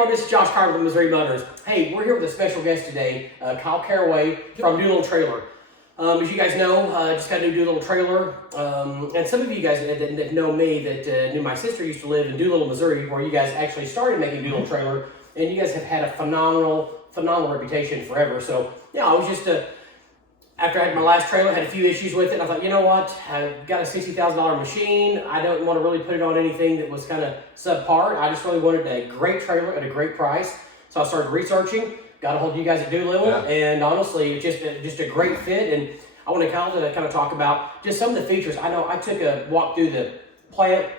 everyone, this is Josh Carter with Missouri Motors. Hey, we're here with a special guest today, Kyle Caraway from Doolittle Trailer. As you guys know, just got a new Doolittle trailer. And some of you guys that know me, that knew my sister used to live in Doolittle, Missouri, where you guys actually started making Doolittle trailer, and you guys have had a phenomenal reputation forever. So, yeah, I was just, after I had my last trailer, had a few issues with it, and I thought, you know what, I've got a $60,000 machine. I don't want to really put it on anything that was kind of subpar. I just really wanted a great trailer at a great price. So I started researching, got a hold of you guys at Doolittle, and honestly, it's just a great fit. And I want to kind of talk about just some of the features. I know I took a walk through the plant,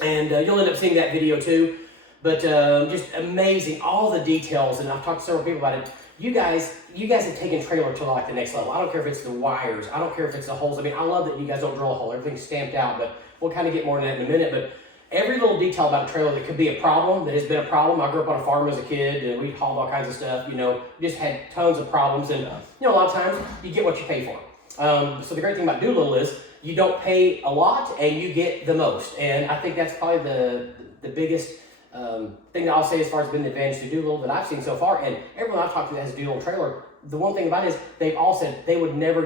and you'll end up seeing that video too. But just amazing, all the details, and I've talked to several people about it. You guys have taken trailer to like the next level. I don't care if it's the wires. I don't care if it's the holes. I mean, I love that you guys don't drill a hole. Everything's stamped out, but we'll kind of get more into that in a minute. But every little detail about a trailer that could be a problem, that has been a problem. I grew up on a farm as a kid, and we hauled all kinds of stuff, just had tons of problems. And, a lot of times you get what you pay for. So the great thing about Doolittle is you don't pay a lot and you get the most. And I think that's probably the biggest thing that I'll say as far as being the advantage to Doolittle that I've seen so far. And everyone I've talked to that has a Doolittle trailer, the one thing about it is they've all said they would never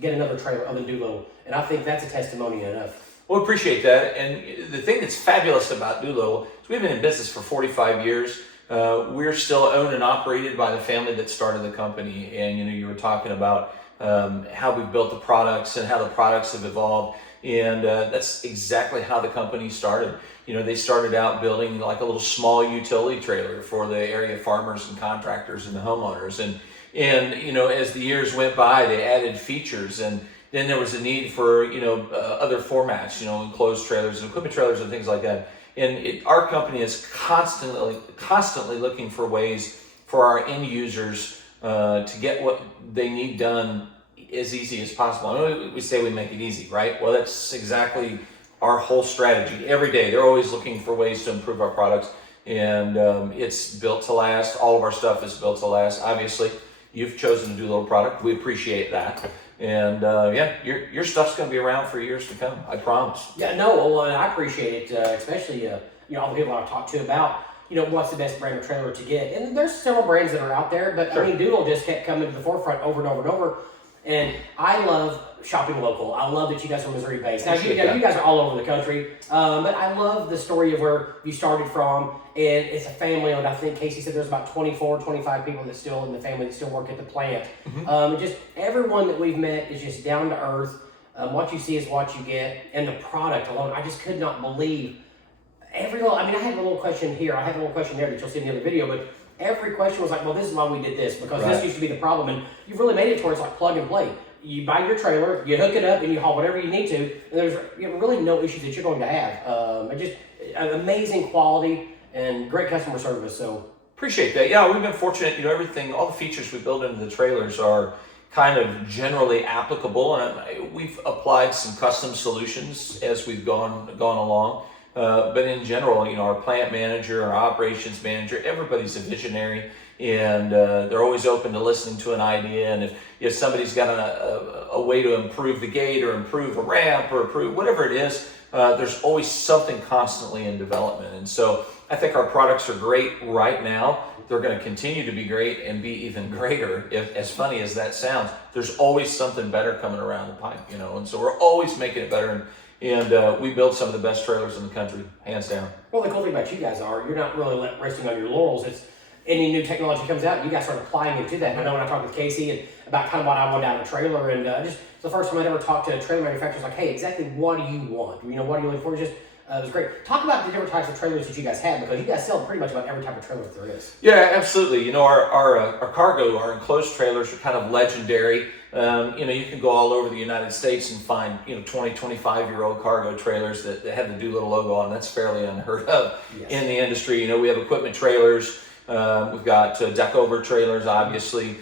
get another trailer other than Doolittle. And I think that's a testimony enough. Well, appreciate that. And the thing that's fabulous about Doolittle is we've been in business for 45 years. We're still owned and operated by the family that started the company. And, you were talking about how we built the products and how the products have evolved. And that's exactly how the company started. They started out building like a little small utility trailer for the area farmers and contractors and the homeowners. And as the years went by, they added features, and then there was a need for, other formats, enclosed trailers and equipment trailers and things like that. And our company is constantly looking for ways for our end users to get what they need done as easy as possible. I know we say we make it easy, right? Well, that's exactly our whole strategy. Every day, they're always looking for ways to improve our products, and it's built to last. All of our stuff is built to last. Obviously, you've chosen to do a little product. We appreciate that. And your stuff's going to be around for years to come. I promise. Yeah, no, well, I appreciate it, especially all the people I've talked to about what's the best brand of trailer to get. And there's several brands that are out there, but sure. I mean, Doolittle just kept coming to the forefront over and over and over. And I love shopping local. I love that you guys are Missouri based. Now, you guys are all over the country, but I love the story of where you started from. And it's a family owned. I think Casey said there's about 24, 25 people that still in the family that still work at the plant. Mm-hmm. Just everyone that we've met is just down to earth. What you see is what you get. And the product alone, I just could not believe I had a little question here. I have a little question there that you'll see in the other video, but every question was like, well, this is why we did this, because this used to be the problem. And you've really made it to where it's like plug and play. You buy your trailer, you hook it up, and you haul whatever you need to. And there's really no issues that you're going to have. Just an amazing quality and great customer service. So appreciate that. Yeah, we've been fortunate. Everything, all the features we build into the trailers are kind of generally applicable, and we've applied some custom solutions as we've gone along. But in general, our plant manager, our operations manager, everybody's a visionary, and they're always open to listening to an idea. And if somebody's got a way to improve the gate or improve a ramp or improve whatever it is, there's always something constantly in development. And so I think our products are great right now. They're going to continue to be great and be even greater. As funny as that sounds, there's always something better coming around the pipe, and so we're always making it better. And we build some of the best trailers in the country, hands down. Well, the cool thing about you guys you're not really resting on your laurels. It's any new technology comes out, you guys start applying into that. And I know when I talked with Casey and about kind of what I wanted out of a trailer, and just it's the first time I'd ever talked to a trailer manufacturer, like, hey, exactly what do you want? What are you looking for? It was great. Talk about the different types of trailers that you guys have, because you guys sell pretty much about every type of trailer that there is. Yeah, absolutely. Our cargo, our enclosed trailers are kind of legendary. You can go all over the United States and find 20, 25-year-old cargo trailers that have the Doolittle logo on. That's fairly unheard of in the industry. We have equipment trailers. We've got deck over trailers, obviously.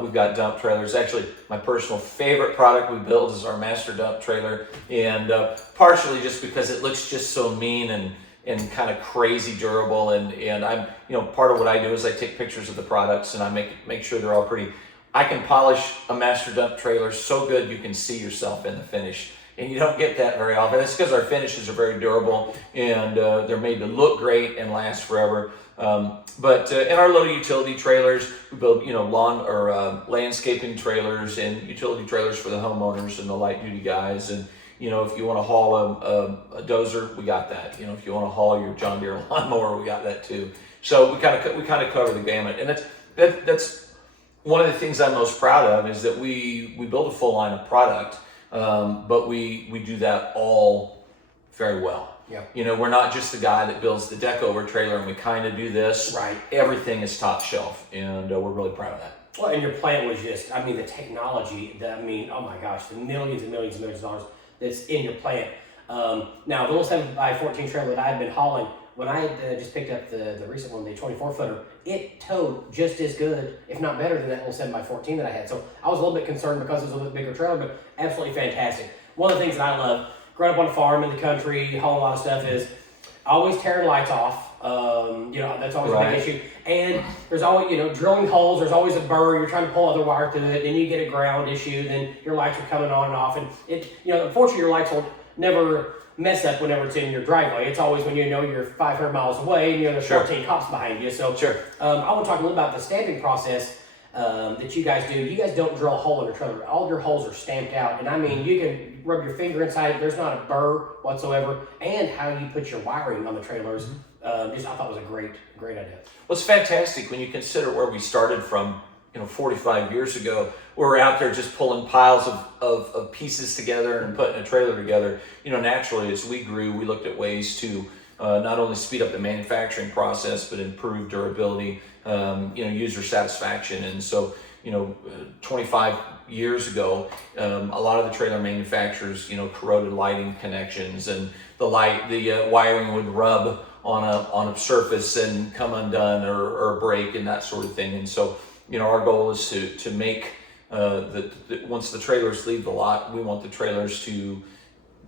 We've got dump trailers. Actually, my personal favorite product we build is our master dump trailer, and partially just because it looks just so mean and kind of crazy durable. And I'm, part of what I do is I take pictures of the products and I make sure they're all pretty. I can polish a master dump trailer so good you can see yourself in the finish. And you don't get that very often. It's because our finishes are very durable, and they're made to look great and last forever. But in our low utility trailers, we build lawn or landscaping trailers and utility trailers for the homeowners and the light duty guys. And if you want to haul a dozer, we got that. If you want to haul your John Deere lawnmower, we got that too. So we kind of cover the gamut, and that's one of the things I'm most proud of is that we build a full line of product, but we do that all very well. Yeah. We're not just the guy that builds the deck over trailer and we kind of do this. Right. Everything is top shelf, and we're really proud of that. Well, and your plant was just, the technology, oh my gosh, the millions and millions and millions of dollars that's in your plant. Now, the little 7x14 trailer that I had been hauling, when I had just picked up the recent one, the 24-footer, it towed just as good, if not better, than that little 7x14 that I had. So I was a little bit concerned because it was a little bit bigger trailer, but absolutely fantastic. One of the things that I love, growing up on a farm in the country, hauling a lot of stuff, is always tearing lights off. That's always a big issue. And there's always, drilling holes, there's always a burr, you're trying to pull other wire through it, then you get a ground issue, then your lights are coming on and off. And unfortunately your lights will never mess up whenever it's in your driveway. It's always when you're 500 miles away and there's 14 cops behind you. So I want to talk a little about the stamping process that you guys do. You guys don't drill a hole in your trailer. All your holes are stamped out. And you can rub your finger inside it. There's not a burr whatsoever. And how you put your wiring on the trailers, I thought was a great idea. Well, it's fantastic when you consider where we started from, 45 years ago. We were out there just pulling piles of pieces together and putting a trailer together. Naturally, as we grew, we looked at ways to not only speed up the manufacturing process, but improve durability, user satisfaction. And so, 25 years ago, a lot of the trailer manufacturers, corroded lighting connections, and the wiring would rub on a surface and come undone or break and that sort of thing. And so, our goal is to make once the trailers leave the lot, we want the trailers to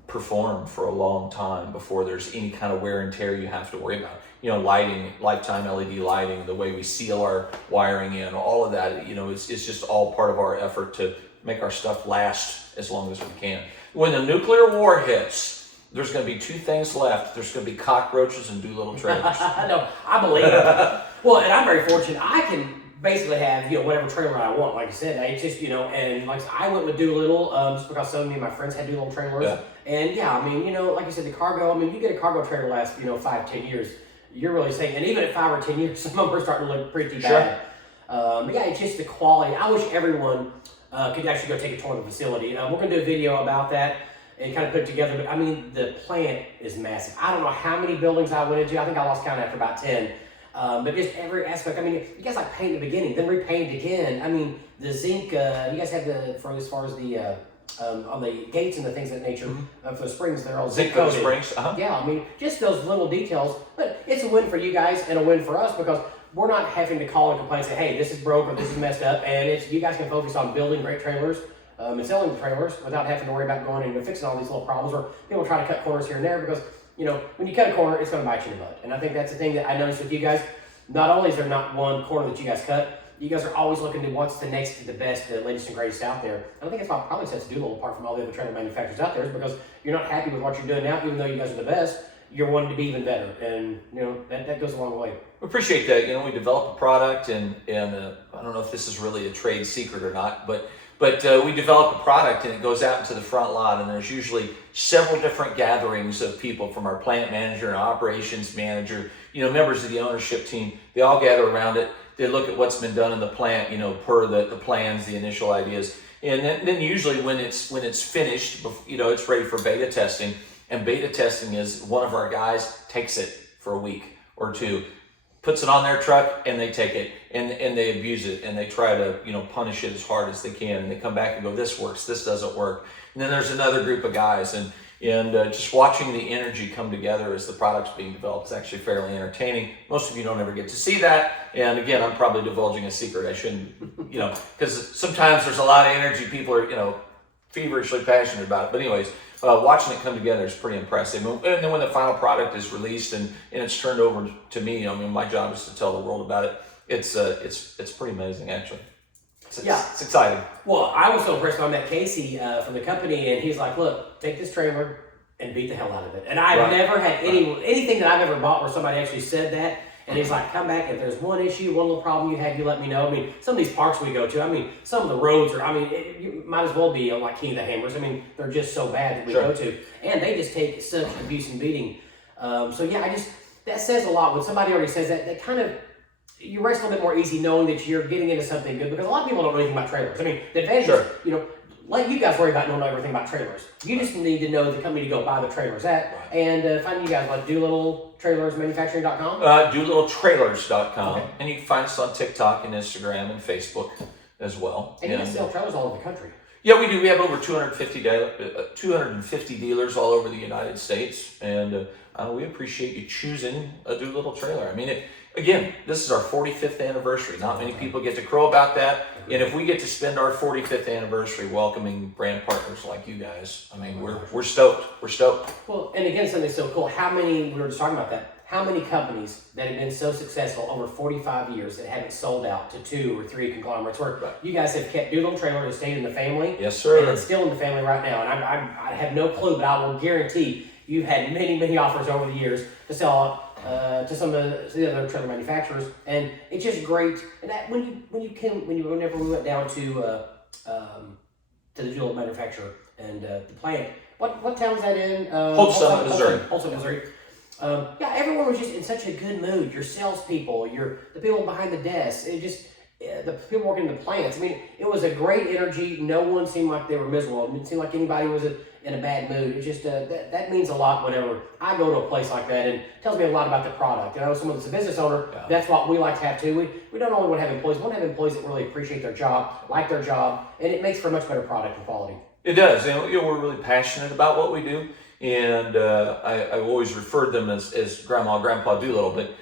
perform for a long time before there's any kind of wear and tear you have to worry about. Lighting, lifetime LED lighting, the way we seal our wiring in, all of that, it's just all part of our effort to make our stuff last as long as we can. When the nuclear war hits, there's going to be two things left. There's going to be cockroaches and Doolittle trailers. No, I believe it. Well, and I'm very fortunate. I can basically have, whatever trailer I want. Like I said, it's just, and like I went with Doolittle just because so many of my friends had Doolittle trailers. Yeah. And like you said, the cargo, you get a cargo trailer last, 5-10 years. You're really saying, and even at 5 or 10 years, some of them are starting to look pretty bad. But yeah, it's just the quality. I wish everyone could actually go take a tour of the facility. We're going to do a video about that and kind of put it together. But the plant is massive. I don't know how many buildings I went into. I think I lost count after about 10. But just every aspect. You guys paint in the beginning, then repaint again. The zinc. You guys have as far as the on the gates and the things of that nature for the springs. They're all zinc coated. Springs. Yeah, just those little details. But it's a win for you guys and a win for us because we're not having to call and complain and say, hey, this is broke or this is messed up. And you guys can focus on building great trailers and selling the trailers without having to worry about going and fixing all these little problems, or people try to cut corners here and there because when you cut a corner, it's going to bite you in the butt. And I think that's the thing that I noticed with you guys. Not only is there not one corner that you guys cut, you guys are always looking to what's the next, the best, the latest and greatest out there. And I think that's what probably sets Doolittle apart from all the other trailer manufacturers out there, is because you're not happy with what you're doing now, even though you guys are the best. You're wanting to be even better, and that goes a long way. We appreciate that. We develop a product, and I don't know if this is really a trade secret or not, but we develop a product and it goes out into the front lot, and there's usually several different gatherings of people, from our plant manager and operations manager, members of the ownership team. They all gather around it. They look at what's been done in the plant, per the plans, the initial ideas. And then usually when it's finished, it's ready for beta testing. And beta testing is one of our guys takes it for a week or two, puts it on their truck, and they take it and they abuse it, and they try to punish it as hard as they can, and they come back and go, this works, this doesn't work. And then there's another group of guys, and just watching the energy come together as the product's being developed is actually fairly entertaining. Most of you don't ever get to see that, and again, I'm probably divulging a secret. I shouldn't, because sometimes there's a lot of energy. People are feverishly passionate about it. But anyways, watching it come together is pretty impressive. And then when the final product is released and it's turned over to me, my job is to tell the world about it. It's pretty amazing, actually. It's exciting. Well, I was so impressed when I met Casey from the company, and he's like, look, take this trailer and beat the hell out of it. And I've never had anything that I've ever bought where somebody actually said that. And he's like, come back, if there's one issue, one little problem you have, you let me know. I mean, some of these parks we go to, I mean, some of the roads are, I mean, you might as well be like King of the Hammers. I mean, they're just so bad that we go to. And they just take such abuse and beating. So yeah, that says a lot. When somebody already says that, that kind of, you rest a little bit more easy knowing that you're getting into something good, because a lot of people don't know anything about trailers. I mean, the advantage is, you know, let you guys worry about knowing everything about trailers. You just need to know the company to go buy the trailers at, and find you guys like DoolittleTrailersManufacturing.com? DoolittleTrailers.com. Okay. And you can find us on TikTok and Instagram and Facebook as well. And you guys sell trailers all over the country. Yeah, we do. We have over 250 dealers all over the United States, and we appreciate you choosing a Doolittle trailer. I mean, again, this is our 45th anniversary. Not many people get to crow about that, and if we get to spend our 45th anniversary welcoming brand partners like you guys, I mean, we're stoked. We're stoked. Well, and again, something so cool. We were just talking about that. How many companies that have been so successful over 45 years that haven't sold out to 2 or 3 conglomerates, where you guys have kept Doolittle Trailer and stayed in the family? Yes, sir. And it's still in the family right now. And I have no clue, but I will guarantee you've had many, many offers over the years to sell to some of the other trailer manufacturers, and it's just great. And that whenever we went down to the Doolittle manufacturer and the plant, what town is that in? Holtzman, Missouri. Holtzman, Missouri. Yeah, everyone was just in such a good mood. Your salespeople, the people behind the desk, the people working in the plants. I mean, it was a great energy. No one seemed like they were miserable. It didn't seem like anybody was in a bad mood. It just that means a lot whenever I go to a place like that, and it tells me a lot about the product. And I know someone that's a business owner, that's what we like to have too. We don't only want to have employees, we want to have employees that really appreciate their job, like their job, and it makes for a much better product and quality. It does. And we're really passionate about what we do. And I've always referred them as Grandma, Grandpa Doolittle. But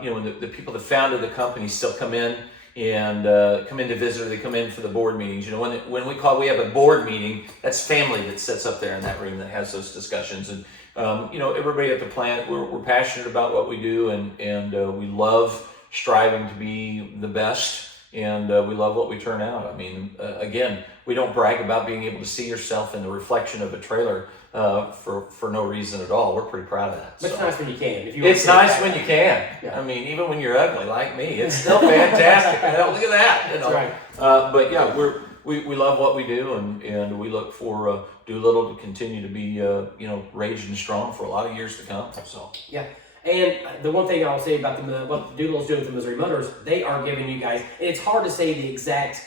when the people that founded the company still come in and come in to visit, or they come in for the board meetings. You know, when we have a board meeting, that's family that sits up there in that room that has those discussions. And everybody at the plant, we're passionate about what we do, and we love striving to be the best. And we love what we turn out. I mean, again, we don't brag about being able to see yourself in the reflection of a trailer for no reason at all. We're pretty proud of that. But it's nice when you can. It's nice when you can. Yeah. I mean, even when you're ugly like me, it's still fantastic. Look at that. That's right. But yeah, we love what we do, and we look for Doolittle to continue to be raging strong for a lot of years to come. So yeah. And the one thing I'll say about what Doolittle's doing with the Missouri Motors, they are giving you guys, and it's hard to say the exact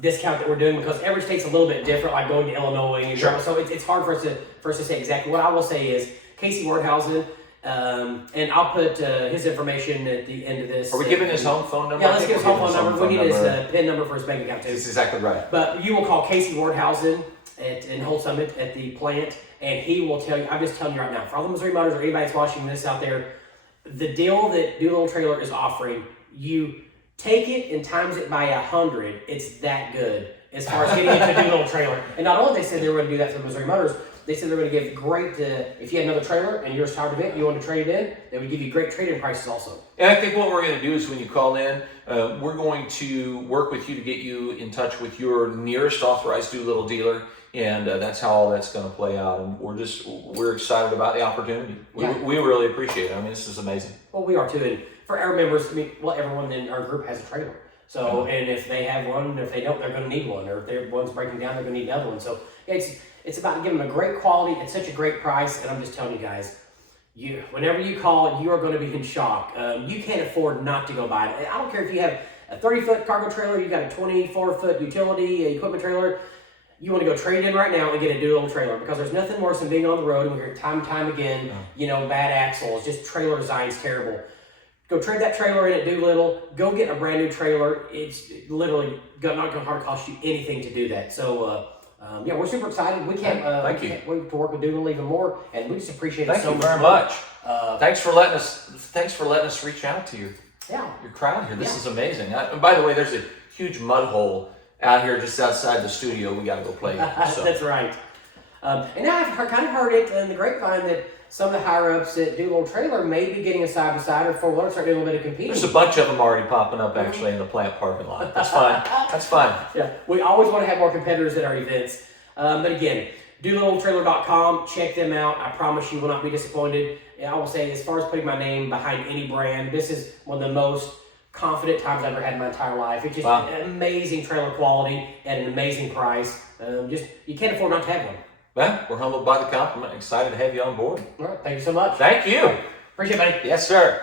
discount that we're doing, because every state's a little bit different, like going to Illinois. So it's hard for us to say exactly. What I will say is Casey Wardhausen, and I'll put his information at the end of this. Are we giving his home phone number? Yeah, let's give his home phone number. We need his PIN number for his bank account too. That's exactly right. But you will call Casey Wardhausen in Holt Summit at the plant, and he will tell you, I'm just telling you right now, for all the Missouri Motors or anybody that's watching this out there, the deal that Doolittle Trailer is offering, you take it and times it by 100, it's that good as far as getting into Doolittle Trailer. And not only they said they were going to do that for Missouri Motors, they said they're going to give great, if you had another trailer and you're tired of it and you want to trade it in, they would give you great trade-in prices also. And I think what we're going to do is when you call in, we're going to work with you to get you in touch with your nearest authorized Doolittle dealer. And that's how all that's going to play out. And we're excited about the opportunity. We really appreciate it. I mean, this is amazing. Well, we are too. And for our members, everyone in our group has a trailer. So, and if they have one, if they don't, they're going to need one. Or if their one's breaking down, they're going to need another one. So it's about giving them a great quality at such a great price. And I'm just telling you guys, whenever you call, you are going to be in shock. You can't afford not to go buy it. I don't care if you have a 30-foot cargo trailer, you got a 24-foot utility equipment trailer. You want to go trade in right now and get a Doolittle trailer, because there's nothing worse than being on the road and we hear time and time again, bad axles, just trailer design's terrible. Go trade that trailer in at Doolittle. Go get a brand new trailer. It's literally not going to cost you anything to do that. So, we're super excited. We can't wait to work with Doolittle even more, and we just appreciate it so much. Thank you very much. Thanks for letting us reach out to your crowd here. This is amazing. And by the way, there's a huge mud hole out here just outside the studio. We got to go play. So. That's right. And now I've kind of heard it in the grapevine that some of the higher ups at Doolittle Trailer may be getting a side-by-side or 4-wheeler, start doing a little bit of competing. There's a bunch of them already popping up actually in the plant parking lot. That's fine. That's fine. Yeah, we always want to have more competitors at our events. But again, DoolittleTrailer.com, check them out. I promise you will not be disappointed. I will say, as far as putting my name behind any brand, this is one of the most confident times I've ever had in my entire life. It's just an amazing trailer quality at an amazing price. You can't afford not to have one. Well, we're humbled by the compliment. Excited to have you on board. All right, thank you so much. Thank you. Appreciate it, buddy. Yes, sir.